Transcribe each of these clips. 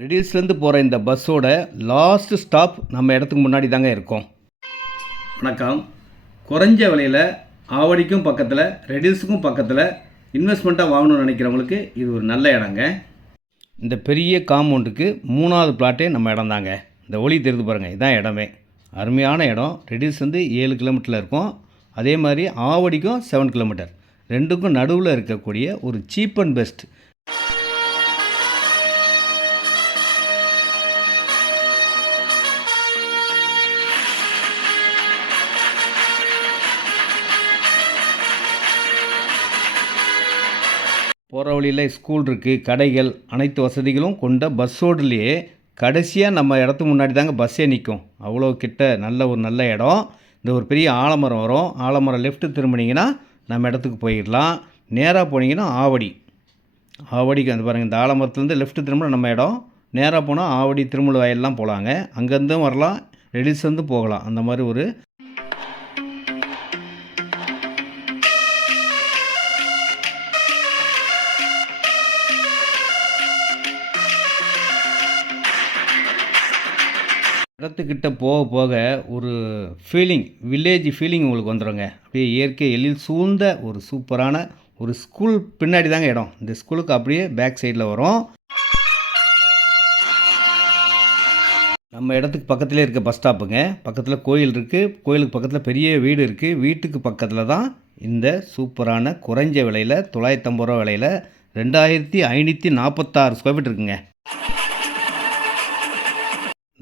ரெடில்ஸ்லேருந்து போகிற இந்த பஸ்ஸோட last stop நம்ம இடத்துக்கு முன்னாடி தாங்க இருக்கோம். வணக்கம். குறைஞ்ச விலையில் ஆவடிக்கும் பக்கத்தில் ரெடில்ஸுக்கும் பக்கத்தில் இன்வெஸ்ட்மெண்ட்டாக வாங்கணும்னு நினைக்கிறவங்களுக்கு இது ஒரு நல்ல இடங்க. இந்த பெரிய காம்பவுண்டுக்கு 3வது பிளாட்டே நம்ம இடம் தாங்க. இந்த ஒளி தெரிந்து பாருங்கள், இதுதான் இடமே. அருமையான இடம். ரெடில்ஸ் வந்து 7 கிலோமீட்டரில் இருக்கும். அதே மாதிரி ஆவடிக்கும் 7 கிலோமீட்டர். ரெண்டுக்கும் நடுவில் இருக்கக்கூடிய ஒரு சீப் அண்ட் பெஸ்ட். போகிற வழியில் ஸ்கூல் இருக்குது, கடைகள், அனைத்து வசதிகளும் கொண்ட பஸ் ரோடுலேயே கடைசியாக நம்ம இடத்துக்கு முன்னாடி தாங்க பஸ்ஸே நிற்கும். அவ்வளோ கிட்ட நல்ல இடம். இந்த ஒரு பெரிய ஆலமரம் வரும். ஆலமரம் லெஃப்ட்டு திரும்பினீங்கன்னா நம்ம இடத்துக்கு போயிடலாம். நேராக போனீங்கன்னா ஆவடிக்கு வந்து பாருங்கள், இந்த ஆலமரத்துலேருந்து லெஃப்ட்டு திரும்பினா நம்ம இடம். நேராக போனால் ஆவடி திருமூல வயல்லாம் போகலாங்க. அங்கேருந்தும் வரலாம், ரெடில்ஸ்லேருந்து போகலாம். அந்த மாதிரி ஒரு இடத்துக்கிட்ட போக போக ஒரு ஃபீலிங், வில்லேஜ் ஃபீலிங் உங்களுக்கு வந்துடுங்க. அப்படியே இயற்கை எழில் சூழ்ந்த ஒரு சூப்பரான ஒரு ஸ்கூல் பின்னாடி தாங்க இடம். இந்த ஸ்கூலுக்கு அப்படியே பேக் சைடில் வரும். நம்ம இடத்துக்கு பக்கத்துலேயே இருக்க பஸ் ஸ்டாப்புங்க. பக்கத்தில் கோயில் இருக்குது. கோயிலுக்கு பக்கத்தில் பெரிய வீடு இருக்குது. வீட்டுக்கு பக்கத்தில் தான் இந்த சூப்பரான குறைஞ்ச விலையில் 950 ரூபா விலையில் 2546 ஸ்கொயர் ஃபீட் இருக்குங்க.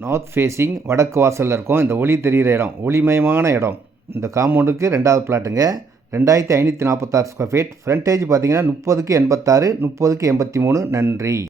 நார்த் ஃபேஸிங் வடக்கு வாசலில் இருக்கும். இந்த ஒளி தெரிகிற இடம், ஒளிமயமான இடம். இந்த காம்பவுண்டுக்கு 2வது பிளாட்டுங்க. 2546 ஸ்கொயர் ஃபீட். ஃப்ரண்டேஜ் பார்த்தீங்கன்னா 30க்கு 86, 30க்கு 83. நன்றி.